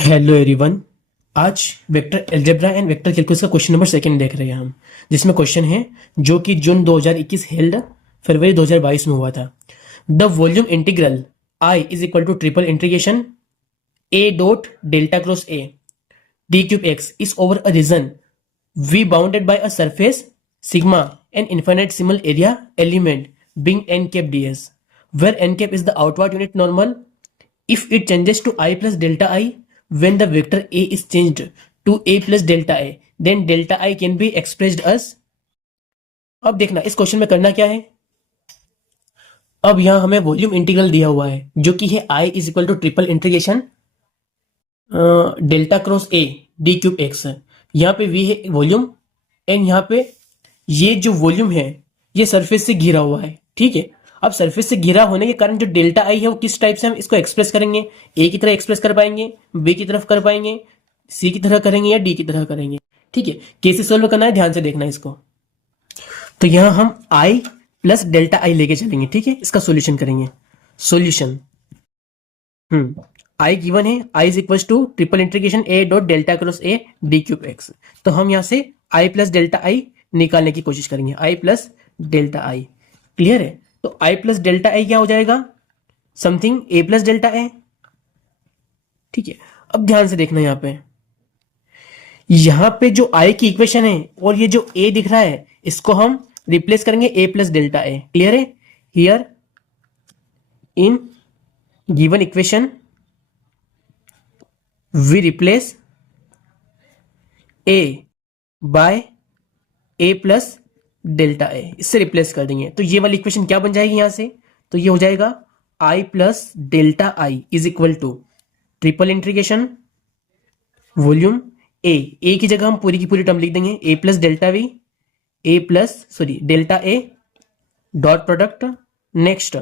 Hello everyone. आज vector algebra and vector calculus का question number second देख रहे हैं हम, जिसमें क्वेश्चन है जो कि जून 2021 हेल्ड फरवरी 2022 में हुआ था। The volume integral I is equal to triple integration A dot delta cross A D cube x is over a region V bounded by a surface sigma an infinitesimal area element being N cap D S where N cap is the outward unit normal if it changes to I plus delta I when the vector A is changed to A plus delta A, then delta I can be expressed as। अब देखना इस question में करना क्या है। अब यहां हमें वॉल्यूम इंटीग्रल दिया हुआ है जो कि है I is equal to triple integration delta cross A D cube x. यहाँ पे V है वॉल्यूम एंड यहाँ पे ये जो वॉल्यूम है ये सरफेस से घिरा हुआ है, ठीक है। अब सरफेस से घिरा होने के कारण जो डेल्टा आई है वो किस टाइप से हम इसको एक्सप्रेस करेंगे, ए की तरह एक्सप्रेस कर पाएंगे, बी की तरफ कर पाएंगे, सी की तरह करेंगे या डी की तरह करेंगे, ठीक है। कैसे सोल्व करना है ध्यान से देखना इसको। तो यहां हम आई प्लस डेल्टा आई लेके चलेंगे, ठीक है। इसका सोल्यूशन करेंगे। सोल्यूशन आई गिवन है, I is equal to triple integration A dot delta cross A D cube X. तो हम यहां से आई प्लस डेल्टा आई निकालने की कोशिश करेंगे, आई प्लस डेल्टा आई। क्लियर है। तो आई प्लस डेल्टा आई क्या हो जाएगा, समथिंग ए प्लस डेल्टा ए, ठीक है। अब ध्यान से देखना यहां पे जो आई की इक्वेशन है और ये जो ए दिख रहा है इसको हम रिप्लेस करेंगे A plus delta A. Clear है। Here in given equation we replace A by A plus delta A, इससे रिप्लेस कर देंगे। तो ये वाली इक्वेशन क्या बन जाएगी यहां से, तो ये हो जाएगा I plus delta I is equal to triple integration volume A की जगह हम पूरी की पूरी टर्म लिख देंगे, A plus delta V, A plus sorry delta A dot product, next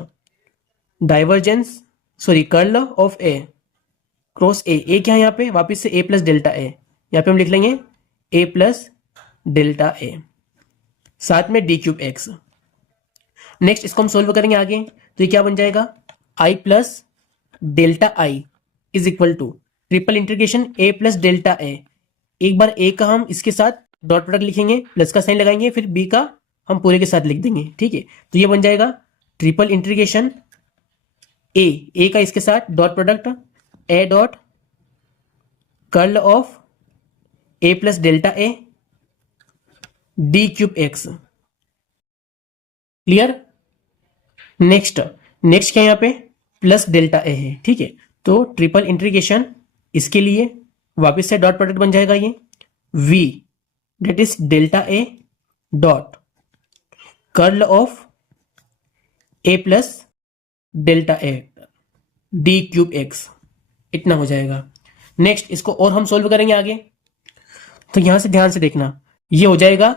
divergence sorry curl of A cross A क्या है यहाँ पे वापिस से ए प्लस डेल्टा ए, यहाँ पे हम लिख लेंगे ए प्लस डेल्टा ए, साथ में डी क्यूब एक्स। नेक्स्ट इसको हम सोल्व करेंगे आगे, तो ये क्या बन जाएगा I plus delta I is equal to triple integration A plus delta A. एक बार ए का हम इसके साथ डॉट प्रोडक्ट लिखेंगे, प्लस का साइन लगाएंगे, फिर बी का हम पूरे के साथ लिख देंगे, ठीक है। तो ये बन जाएगा ट्रिपल इंटीग्रेशन ए का इसके साथ dot product A dot curl of A plus delta A D cube X. Clear. Next क्या यहाँ पे प्लस डेल्टा ए है, ठीक है। तो ट्रिपल इंटीग्रेशन इसके लिए वापस से डॉट प्रोडक्ट बन जाएगा ये v डेट is delta A dot curl of A plus delta A D cube x, इतना हो जाएगा। नेक्स्ट इसको और हम सोल्व करेंगे आगे, तो यहां से ध्यान से देखना ये हो जाएगा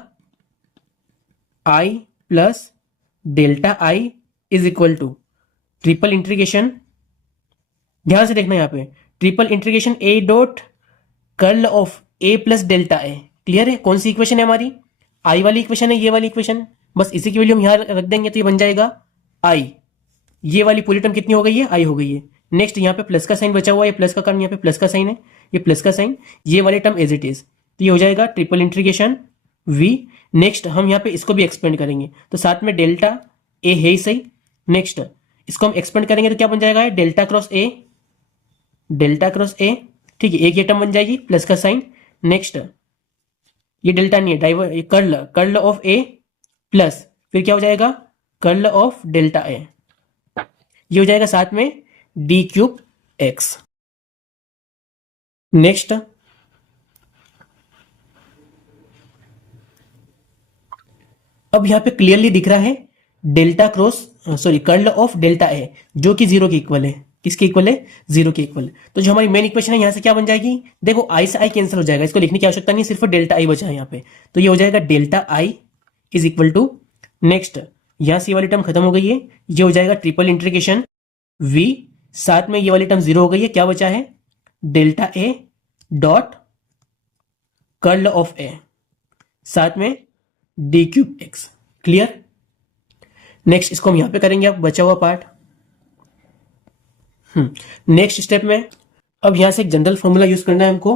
I plus delta I is equal to triple integration, ध्यान से देखना यहाँ पे triple integration A dot curl of A plus delta A. Clear है। कौन सी इक्वेशन है हमारी, आई वाली इक्वेशन है, ये वाली इक्वेशन। बस इसी की वैल्यू हम यहां रख देंगे तो ये बन जाएगा आई। ये वाली पूरी टर्म कितनी हो गई है, आई हो गई है। नेक्स्ट यहाँ पे प्लस का साइन बचा हुआ है, प्लस का कारण यहाँ पे प्लस का साइन है, ये प्लस का साइन, ये वाली टर्म एज इट इज, तो ये हो जाएगा ट्रिपल इंटीग्रेशन वी। नेक्स्ट हम यहाँ पे इसको भी एक्सपेंड करेंगे, तो साथ में डेल्टा ए है ही सही। नेक्स्ट इसको हम एक्सपेंड करेंगे तो क्या बन जाएगा डेल्टा क्रॉस ए, ठीक है। एक ये टर्म बन जाएगी प्लस का साइन। नेक्स्ट ये डेल्टा नहीं है, diver curl of A plus फिर क्या हो जाएगा कर्ल ऑफ डेल्टा ए, ये हो जाएगा साथ में डी क्यूब एक्स। नेक्स्ट अब यहां पे क्लियरली दिख रहा है delta cross sorry curl of delta A जो कि जीरो के इक्वल है। किसके इक्वल है, जीरो के इक्वल। तो जो हमारी मेन इक्वेशन है यहां से क्या बन जाएगी, देखो आई से आई कैंसिल हो जाएगा, इसको लिखने की आवश्यकता नहीं, सिर्फ डेल्टा आई बचा है यहाँ पे। तो ये हो जाएगा delta I is equal to, next यहां से ये वाली टर्म खत्म हो गई है, ये हो जाएगा ट्रिपल इंटीग्रेशन वी, साथ में ये वाली टर्म जीरो हो गई है, क्या बचा है delta A dot curl of A, साथ में D cube X. Clear. Next इसको हम यहां पे करेंगे अब बचा हुआ पार्ट। नेक्स्ट स्टेप में अब यहां से एक जनरल फॉर्मूला यूज करना है हमको,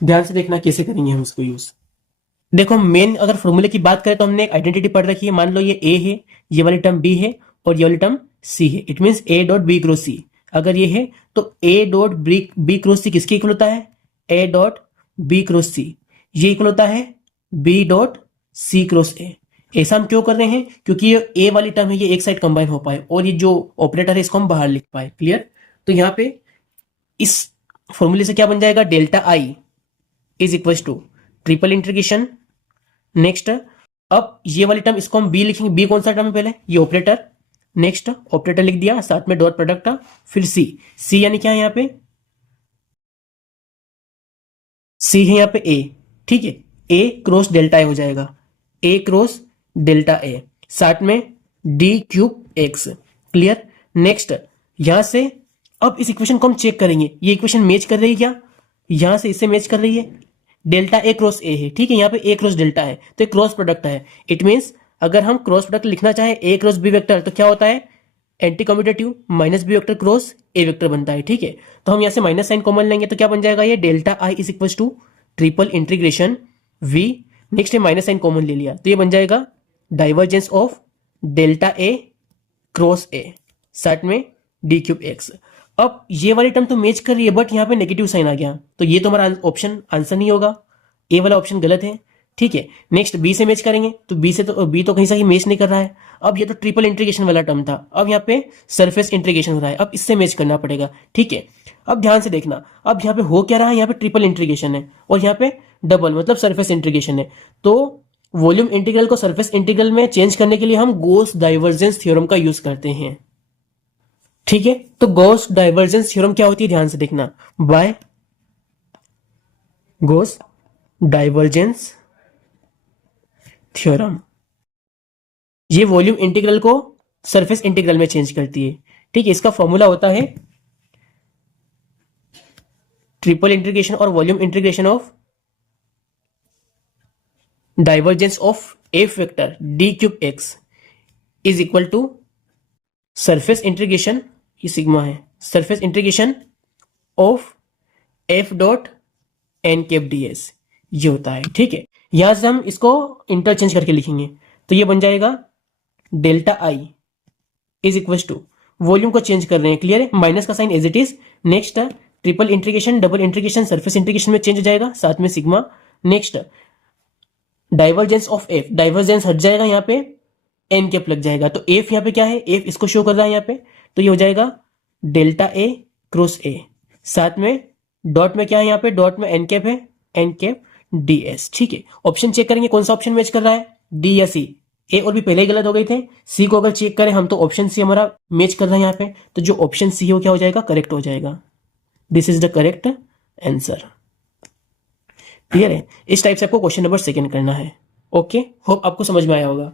ध्यान से देखना कैसे करेंगे हम उसको यूज। देखो मेन अगर फॉर्मूले की बात करें तो हमने एक आइडेंटिटी पढ़ रखी है, मान लो ये ए है, ये वाली टर्म बी है और ये वाली टर्म सी है। It means A dot B cross C अगर ये है तो A dot B cross C किसके इक्वल होता है, A dot B cross C, ये इक्वल होता है B dot C cross A. ऐसा हम क्यों कर रहे हैं, क्योंकि ये ए वाली टर्म है ये एक साइड कंबाइन हो पाए और ये जो ऑपरेटर है इसको हम बाहर लिख पाए। क्लियर? तो यहाँ पे इस फॉर्मूले से क्या बन जाएगा, delta I is equal to triple integration. Next अब ये वाली टर्म इसको हम बी लिखेंगे, बी कौन सा टर्म है पहले, ये ऑपरेटर। नेक्स्ट ऑपरेटर लिख दिया, साथ में डॉट प्रोडक्ट, फिर सी, सी यानी क्या है यहाँ पे, सी है यहाँ पे ए, ठीक है, ए क्रॉस डेल्टा ए हो जाएगा, ए क्रॉस डेल्टा ए, साथ में D cube X. Clear? Next यहां से अब इस इक्वेशन को हम चेक करेंगे, ये इक्वेशन मैच कर रही है क्या, यहां से इससे मैच कर रही है, डेल्टा ए क्रॉस ए है, ठीक है, यहाँ पे ए क्रॉस डेल्टा है तो एक क्रॉस प्रोडक्ट है। इट मीन्स अगर हम क्रॉस प्रोडक्ट लिखना चाहे ए क्रॉस बी वेक्टर तो क्या होता है, anti commutative minus B vector cross A vector बनता है। ठीक है, तो हम यहाँ से माइनस साइन कॉमन लेंगे तो क्या बन जाएगा, ये delta I is equal to triple integration V, next है माइनस साइन कॉमन ले लिया तो ये बन जाएगा divergence of delta A cross A, साथ में डी क्यूब एक्स। अब ये वाली टर्म तो मैच कर रही है बट यहाँ पे नेगेटिव साइन आ गया तो ये तो हमारा ऑप्शन आंसर नहीं होगा, ए वाला ऑप्शन गलत है। ठीक है, नेक्स्ट बी से मैच करेंगे तो बी तो कहीं से ही मैच नहीं कर रहा है। अब ये तो ट्रिपल इंटीग्रेशन वाला टर्म था, अब यहाँ पे सरफेस इंटीग्रेशन हो रहा है, अब इससे मैच करना पड़ेगा। ठीक है, अब ध्यान से देखना, अब यहाँ पे हो क्या रहा है, यहाँ पे ट्रिपल इंटीग्रेशन है और यहाँ पे डबल मतलब सरफेस इंटीग्रेशन है। तो वॉल्यूम इंटीग्रल को सरफेस इंटीग्रल में चेंज करने के लिए हम गॉस डाइवर्जेंस थ्योरम का यूज करते हैं। ठीक है, तो गॉस डाइवर्जेंस थ्योरम क्या होती है, ध्यान से देखना, बाय गॉस डाइवर्जेंस थ्योरम ये वॉल्यूम इंटीग्रल को सरफेस इंटीग्रल में चेंज करती है। ठीक है, इसका फॉर्मूला होता है ट्रिपल इंटीग्रेशन और volume integration of divergence of F vector d cube x is equal to surface integration, ये सिग्मा है, surface integration of F dot n cap D S, ये होता है। ठीक है, यहां से हम इसको इंटरचेंज करके लिखेंगे तो ये बन जाएगा delta I is equal to, volume को चेंज कर रहे हैं, क्लियर है, माइनस का sign as it is. Next triple integration double integration surface integration में चेंज हो जाएगा, साथ में sigma. Next divergence of F, divergence हट जाएगा, यहाँ पे एन कैप लग जाएगा तो एफ यहाँ पे क्या है, एफ इसको शो कर रहा है यहाँ पे, तो ये हो जाएगा डेल्टा ए क्रॉस ए, साथ में डॉट में क्या है, यहाँ पे डॉट में एन कैप है, एन कैप डी एस। ठीक है, ऑप्शन चेक करेंगे कौन सा ऑप्शन मैच कर रहा है, डी या सी, ए और बी पहले ही गलत हो गए थे, सी को अगर चेक करें हम तो ऑप्शन सी हमारा मैच कर रहा है यहाँ पे, तो जो ऑप्शन सी हो क्या हो जाएगा, करेक्ट हो जाएगा। This is the correct answer. Clear है, इस टाइप से आपको क्वेश्चन नंबर 2 करना है। ओके, होप आपको समझ में आया होगा।